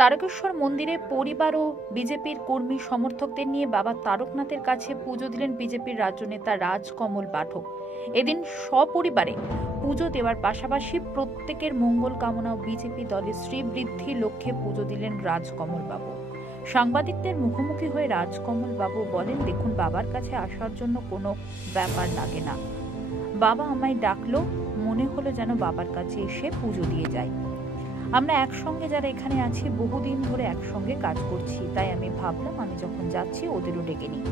তারকেশ্বর মন্দিরে পরিবার ও বিজেপির কর্মী সমর্থকদের নিয়ে বাবা তারকনাথের কাছে পুজো দিলেন বিজেপির রাজ্য নেতা রাজকমল পাঠক। এদিন সপরিবারে পুজো দেওয়ার পাশাপাশি প্রত্যেকের মঙ্গল কামনা ও বিজেপি দলের শ্রীবৃদ্ধির লক্ষ্যে পুজো দিলেন রাজকমল বাবু। সাংবাদিকদের মুখোমুখি হয়ে রাজকমল বাবু বলেন, দেখুন, বাবার কাছে আসার জন্য কোনো ব্যাপার লাগে না। বাবা আমায় ডাকলো, মনে হলো যেন বাবার কাছে এসে পুজো দিয়ে যাই। আমরা একসঙ্গে যারা এখানে আছি বহুদিন ধরে একসঙ্গে কাজ করছি, তাই আমি ভাবলাম আমি যখন যাচ্ছি ওদেরও ডেকে নিই,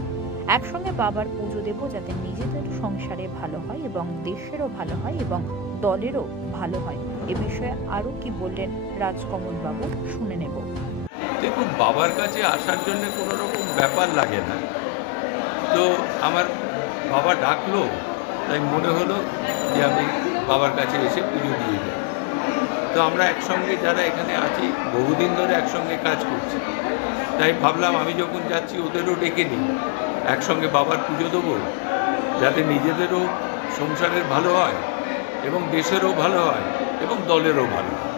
একসঙ্গে বাবার পুজো দেব, যাতে নিজেদের সংসারে ভালো হয় এবং দেশেরও ভালো হয় এবং দলেরও ভালো হয়। এ বিষয়ে আরো কি বললেন রাজকমল বাবু শুনে নেব। দেখুন, বাবার কাছে আসার জন্য কোনো রকম ব্যাপার লাগে না। তো আমার বাবা ডাকলো, তাই মনে হলো যে আমি বাবার কাছে এসে পুজো দিয়ে যাই। তো আমরা একসঙ্গে যারা এখানে আছি বহুদিন ধরে একসঙ্গে কাজ করছি, তাই ভাবলাম আমি যখন যাচ্ছি ওদেরও ডেকে নিই, একসঙ্গে বাবার পুজো দেবো, যাতে নিজেদেরও সংসারের ভালো হয় এবং দেশেরও ভালো হয় এবং দলেরও ভালো হয়।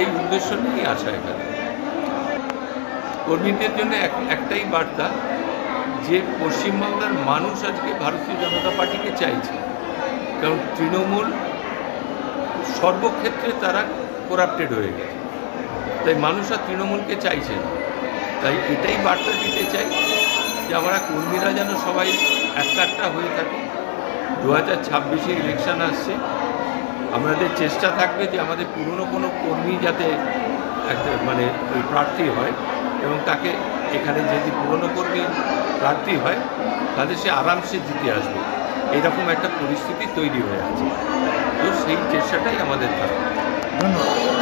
এই উদ্দেশ্য নিয়েই আসা এখানে। কর্মীদের জন্য একটাই বার্তা, যে পশ্চিমবাংলার মানুষ আজকে ভারতীয় জনতা পার্টিকে চাইছে, কারণ তৃণমূল সর্বক্ষেত্রে তারা করাপ্টেড হয়ে গেছে, তাই মানুষ আর তৃণমূলকে চাইছে না। তাই এটাই বার্তা দিতে চাই যে আমরা কর্মীরা যেন সবাই একটা হয়ে থাকি। 2026-এ ইলেকশন আসছে, আমাদের চেষ্টা থাকবে যে আমাদের পুরনো কোনো কর্মী যাতে মানে প্রার্থী হয় এবং তাকে এখানে যদি পুরনো কর্মী প্রার্থী হয় তাহলে সে আরামসে জিতে আসবে, এইরকম একটা পরিস্থিতি তৈরি হয়ে আছে। তো সেই চেষ্টাটাই আমাদের থাকবে। ধন্যবাদ।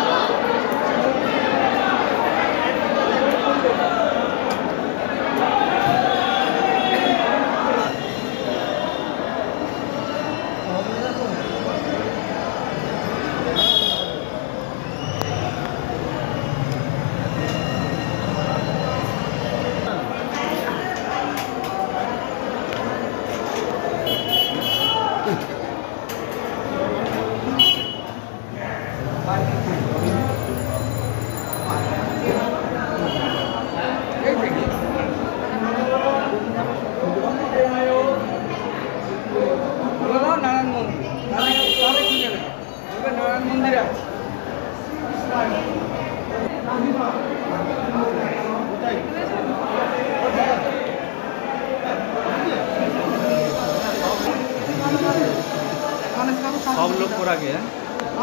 सब लोग पूरा गया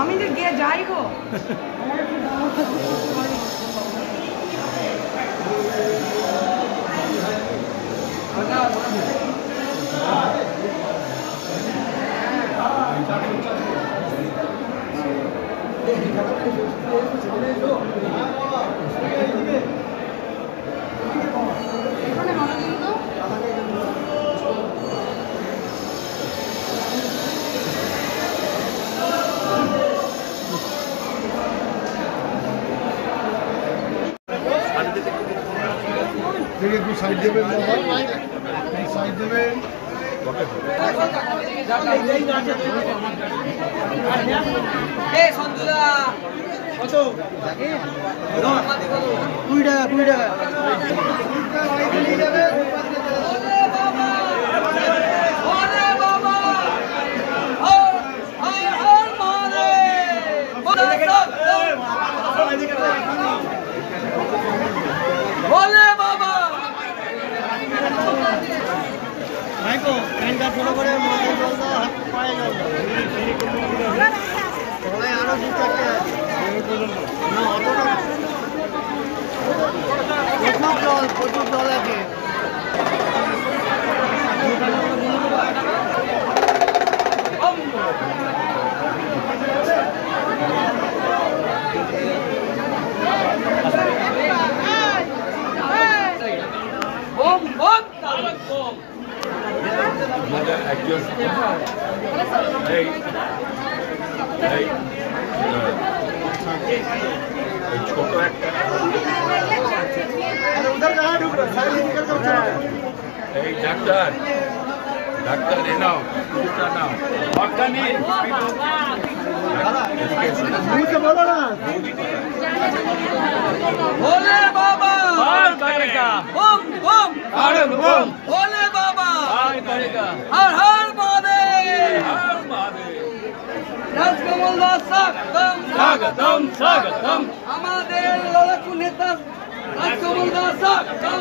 আমি তো গিয়ে যাই গো। একটু সাইড দেবেন, সাইড দেবেন। কত? 20 টাকা, 20 টাকা। ছোট করে মাথায় জল দাও, হাত পায়ে জল দাও। তলায় আরো 2-4টে আছে না, অতটা প্রচুর জল আছে। একজন ছোট একটা এই ডাক্তার ডাক্তার এ নাও, পুরোটা নাও, ঘরটা নিন। বলো না स्वागतम भोले बाबा आए पड़ेगा हर हर महादेव हर महादेव রাজকমল দাস স্বাগতম स्वागतम स्वागतम আমাদের লড়াকু নেতা রাজকমল দাস স্বাগতম